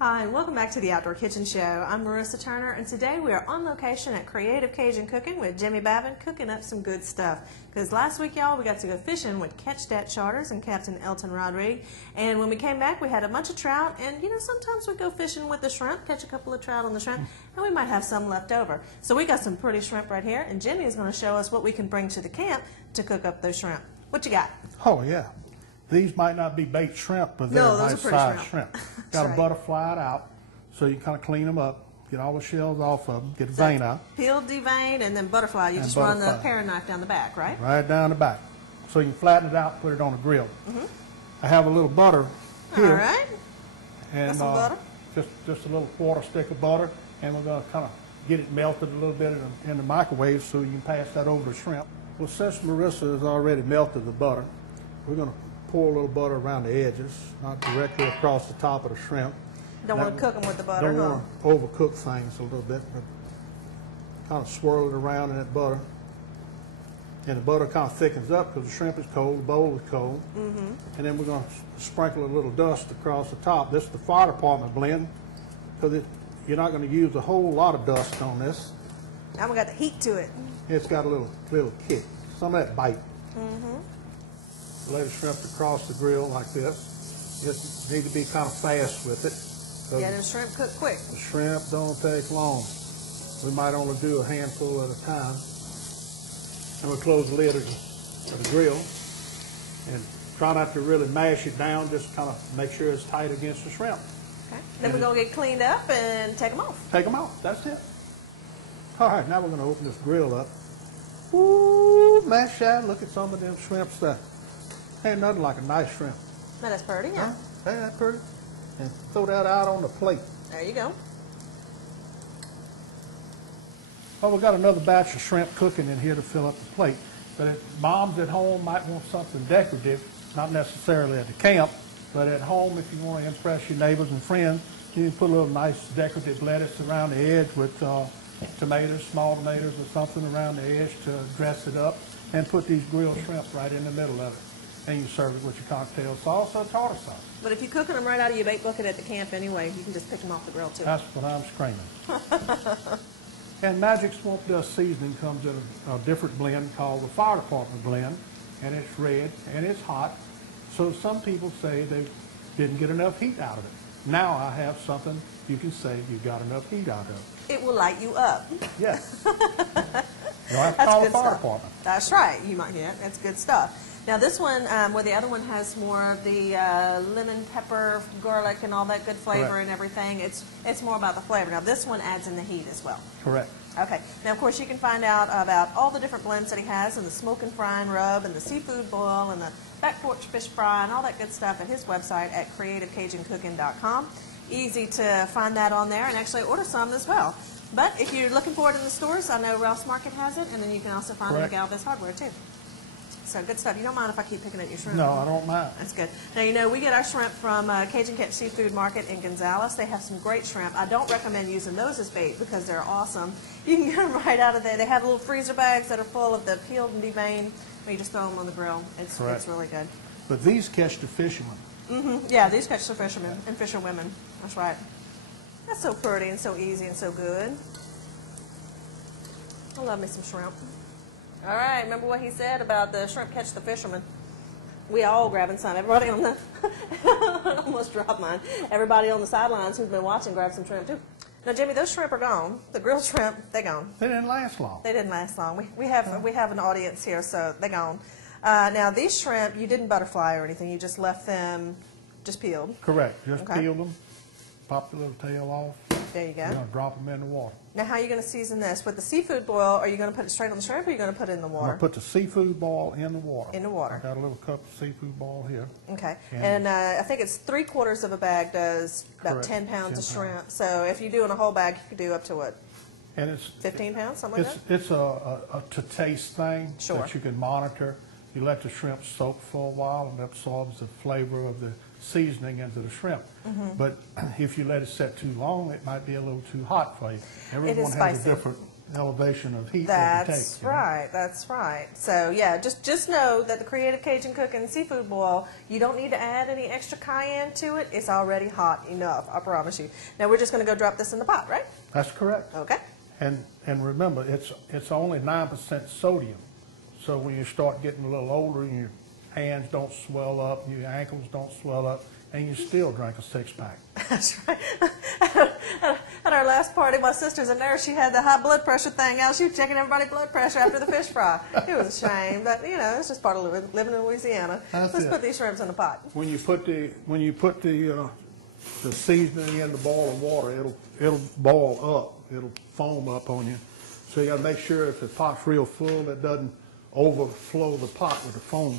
Hi, and welcome back to the Outdoor Kitchen Show. I'm Marissa Turner, and today we are on location at Creative Cajun Cooking with Jimmy Babin, cooking up some good stuff. Because last week, y'all, we got to go fishing with Catch Dat Charters and Captain Elton Rodrigue. And when we came back, we had a bunch of trout, and you know, sometimes we go fishing with the shrimp, catch a couple of trout on the shrimp, and we might have some left over. So we got some pretty shrimp right here, and Jimmy is going to show us what we can bring to the camp to cook up those shrimp. What you got? Oh, yeah. These might not be baked shrimp, but they're nice size shrimp. Got to butterfly it out, so you kind of clean them up, get all the shells off of them, get the vein out. Peel, devein, and then butterfly. You just run the paring knife down the back, right? Right down the back. So you can flatten it out and put it on the grill. I have a little butter here. All right. And some butter? Just a little quarter stick of butter, and we're going to kind of get it melted a little bit in the microwave so you can pass that over the shrimp. Well, since Marissa has already melted the butter, we're going to pour a little butter around the edges, not directly across the top of the shrimp. Don't want to cook them with the butter, Don't want to overcook things a little bit, but kind of swirl it around in that butter. And the butter kind of thickens up because the shrimp is cold, the bowl is cold. And then we're going to sprinkle a little dust across the top. This is the fire department blend, because you're not going to use a whole lot of dust on this. Now we got the heat to it. It's got a little kick, some of that bite. Lay the shrimp across the grill like this. Just need to be kind of fast with it. Yeah, the shrimp cook quick. The shrimp don't take long. We might only do a handful at a time. And we'll close the lid of the grill and try not to really mash it down, just kind of make sure it's tight against the shrimp. Okay. Then we're going to get cleaned up and take them off. Take them off, that's it. All right, now we're going to open this grill up. Ooh, mash that, look at some of them shrimps there. Ain't nothing like a nice shrimp. No, that's pretty, yeah. Huh? Ain't that pretty? And throw that out on the plate. There you go. Well, we've got another batch of shrimp cooking in here to fill up the plate. But if moms at home might want something decorative, not necessarily at the camp, but at home if you want to impress your neighbors and friends, you can put a little nice decorative lettuce around the edge with tomatoes, small tomatoes or something around the edge to dress it up, and put these grilled shrimp right in the middle of it. And you serve it with your cocktail sauce or tartar sauce. But if you're cooking them right out of your bake bucket at the camp anyway, you can just pick them off the grill too. That's what I'm screaming. And Magic Swamp Dust seasoning comes in a different blend called the Fire Department blend, and it's red and it's hot. So some people say they didn't get enough heat out of it. Now I have something you can say you got enough heat out of it. It will light you up. Yes. You don't have to call the fire department. That's right. You might, yeah, that's good stuff. Now this one, where the other one has more of the lemon, pepper, garlic, and all that good flavor and everything, it's more about the flavor. Now this one adds in the heat as well. Correct. Okay. Now of course you can find out about all the different blends that he has, and the smoke and fry and rub, and the seafood boil, and the back porch fish fry, and all that good stuff at his website at creativecajuncooking.com. Easy to find that on there, and actually order some as well. But if you're looking for it in the stores, I know Ralph's Market has it, and then you can also find it at Galvez Hardware too. So good stuff. You don't mind if I keep picking at your shrimp? No, I don't mind. That's good. Now, you know, we get our shrimp from Cajun Catch Seafood Market in Gonzales. They have some great shrimp. I don't recommend using those as bait because they're awesome. You can get them right out of there. They have little freezer bags that are full of the peeled and deveined. You just throw them on the grill. It's really good. But these catch the fishermen. Yeah, these catch the fishermen and fisherwomen. That's right. That's so pretty and so easy and so good. I love me some shrimp. All right, remember what he said about the shrimp catch the fishermen? We all grabbing some. Everybody on the, I almost dropped mine. Everybody on the sidelines who's been watching grabbed some shrimp too. Now, Jimmy, those shrimp are gone. The grilled shrimp, they're gone. They didn't last long. They didn't last long. We have an audience here, so they're gone. Now, these shrimp, you didn't butterfly or anything. You just left them just peeled. Correct. Just peeled them, pop the little tail off. There you go. You're going to drop them in the water. Now, how are you going to season this? With the seafood boil, are you going to put it straight on the shrimp, or are you going to put it in the water? I'm going to put the seafood ball in the water. In the water. I got a little cup of seafood ball here. Okay. And I think it's 3/4 of a bag does about 10 pounds 10 of shrimp. So if you're doing a whole bag, you could do up to what? And it's 15 pounds, something like that? It's a to-taste thing that you can monitor. You let the shrimp soak for a while, and it absorbs the flavor of the seasoning into the shrimp. But if you let it set too long, it might be a little too hot for you. Everyone has a different elevation of heat that you take. That's right. That's right. So yeah, just know that the Creative Cajun Cooking seafood boil, you don't need to add any extra cayenne to it. It's already hot enough, I promise you. Now we're just going to go drop this in the pot, right? That's correct. Okay. And remember, it's only 9% sodium. So when you start getting a little older, and your hands don't swell up, your ankles don't swell up, and you still drink a 6-pack. That's right. At our last party, my sister's a nurse. She had the high blood pressure thing out. She was checking everybody's blood pressure after the fish fry. It was a shame, but you know, it's just part of living in Louisiana. Let's put these shrimps in the pot. When you put the seasoning in the boiling water, it'll boil up. It'll foam up on you. So you got to make sure if the pot's real full, it doesn't overflow the pot with the foam.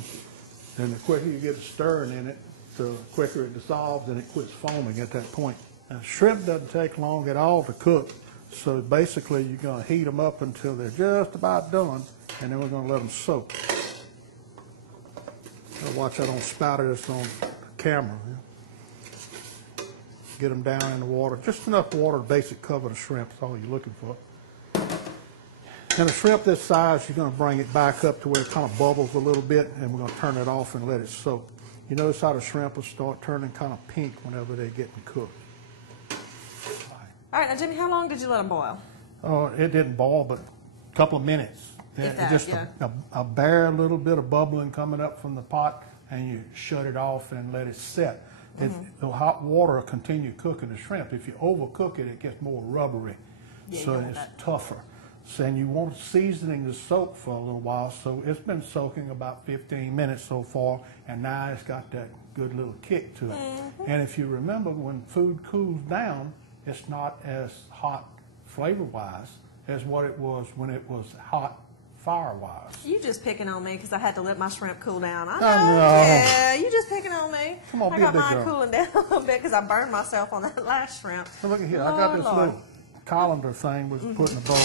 Then the quicker you get it stirring in it, the quicker it dissolves and it quits foaming at that point. Now, shrimp doesn't take long at all to cook, so basically you're going to heat them up until they're just about done, and then we're going to let them soak. Now watch I don't spatter this on the camera. Get them down in the water, just enough water to basically cover the shrimp. That's all you're looking for. And a shrimp this size, you're going to bring it back up to where it kind of bubbles a little bit, and we're going to turn it off and let it soak. You notice how the shrimp will start turning kind of pink whenever they're getting cooked. All right, now Jimmy, how long did you let them boil? Oh, it didn't boil, but a couple of minutes. Just a bare little bit of bubbling coming up from the pot, and you shut it off and let it set. The hot water will continue cooking the shrimp. If you overcook it, it gets more rubbery, so it's tougher. So, and you want seasoning to soak for a little while, so it's been soaking about 15 minutes so far, and now it's got that good little kick to it. And if you remember, when food cools down, it's not as hot flavor-wise as what it was when it was hot fire-wise. You just picking on me because I had to let my shrimp cool down. I know. No. Yeah, you just picking on me. Come on, I be a got big mine girl. cooling down a little bit because I burned myself on that last shrimp. So look at here. I got this little colander thing we put in the bowl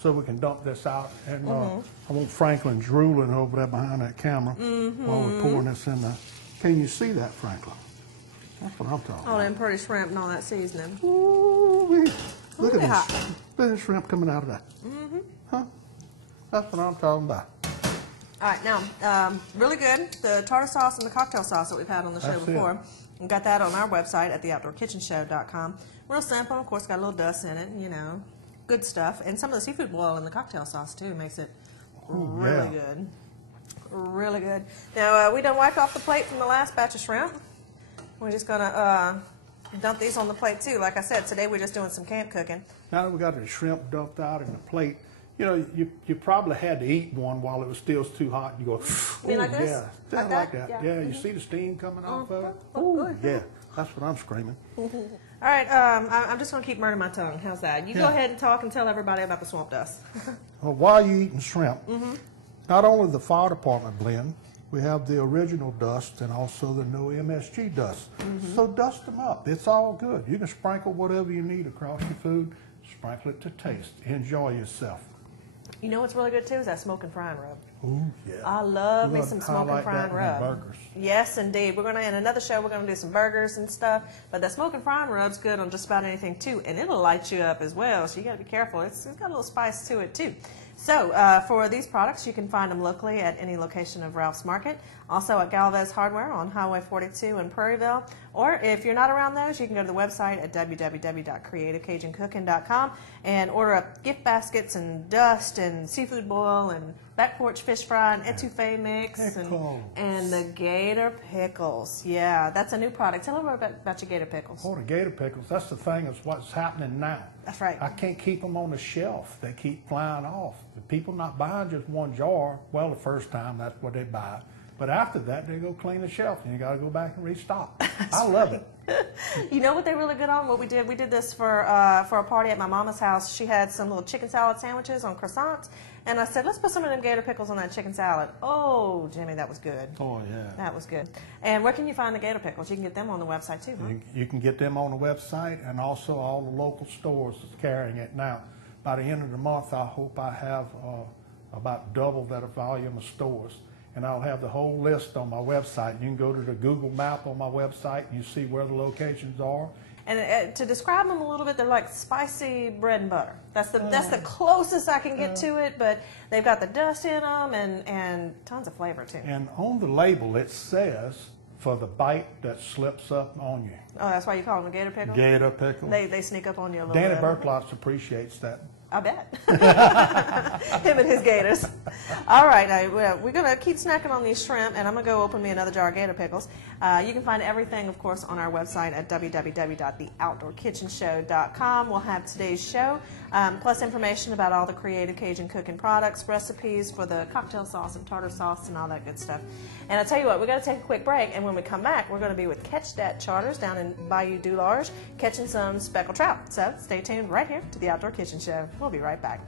so we can dump this out. And I want Franklin drooling over there behind that camera while we're pouring this in there. Can you see that, Franklin? That's what I'm talking about. Oh, them pretty shrimp and all that seasoning. Ooh, look at hot. this. Look at the shrimp coming out of that. Huh? That's what I'm talking about. All right, now, really good. The tartar sauce and the cocktail sauce that we've had on the show before. We got that on our website at theoutdoorkitchenshow.com. Real simple. Of course, got a little dust in it, you know. Good stuff. And some of the seafood boil in the cocktail sauce, too, makes it really good. Really good. Now, we done wiped off the plate from the last batch of shrimp. We're just going to dump these on the plate, too. Like I said, today we're just doing some camp cooking. Now that we got the shrimp dumped out in the plate, you know, you probably had to eat one while it was still too hot. You go, oh, like this? Yeah, like that. Yeah, you see the steam coming off of it? Oh, yeah, that's what I'm screaming. All right, I'm just going to keep murdering my tongue. How's that? You go ahead and talk and tell everybody about the swamp dust. Well, while you're eating shrimp, not only the fire department blend, we have the original dust and also the no MSG dust. So dust them up. It's all good. You can sprinkle whatever you need across your food. Sprinkle it to taste. Enjoy yourself. You know what's really good, too, is that smoke and frying rub. Ooh, yeah. I love me some smoke and frying rub. Burgers. Yes, indeed. We're going to, in another show, we're going to do some burgers and stuff. But that smoke and frying rub's good on just about anything, too. And it'll light you up as well, so you got to be careful. It's got a little spice to it, too. So, for these products, you can find them locally at any location of Ralph's Market. Also at Galvez Hardware on Highway 42 in Prairieville. Or if you're not around those, you can go to the website at www.creativecajunCooking.com and order up gift baskets and dust and seafood boil and back porch fish fry and etouffee mix and the Gator pickles. Yeah, that's a new product. Tell them about your Gator pickles. Oh, the Gator pickles. That's the thing. Is what's happening now. That's right. I can't keep them on the shelf. They keep flying off. The people not buying just one jar. Well, the first time, that's what they buy. But after that, they go clean the shelf, and you got to go back and restock. I love it. You know what they're really good on? What we did this for a party at my mama's house. She had some little chicken salad sandwiches on croissants, and I said, let's put some of them Gator pickles on that chicken salad. Oh, Jimmy, that was good. Oh, yeah. That was good. And where can you find the Gator pickles? You can get them on the website, too, huh? You can get them on the website, and also all the local stores is carrying it now. By the end of the month, I hope I have about double that volume of stores. And I'll have the whole list on my website. You can go to the Google map on my website and you see where the locations are. And to describe them a little bit, they're like spicy bread and butter. That's the closest I can get to it, but they've got the dust in them and tons of flavor too. And on the label it says, for the bite that slips up on you. Oh, that's why you call them Gator pickles? Gator pickles. They sneak up on you a little Danny bit. Berklots appreciates that. I bet. Him and his gators. All right, now, we're going to keep snacking on these shrimp, and I'm going to go open me another jar of Gator pickles. You can find everything, of course, on our website at www.theoutdoorkitchenshow.com. We'll have today's show, plus information about all the Creative Cajun cooking products, recipes for the cocktail sauce and tartar sauce and all that good stuff. And I'll tell you what, we've got to take a quick break, and when we come back, we're going to be with Catch Dat Charters down in Bayou du Large, catching some speckled trout. So stay tuned right here to the Outdoor Kitchen Show. We'll be right back.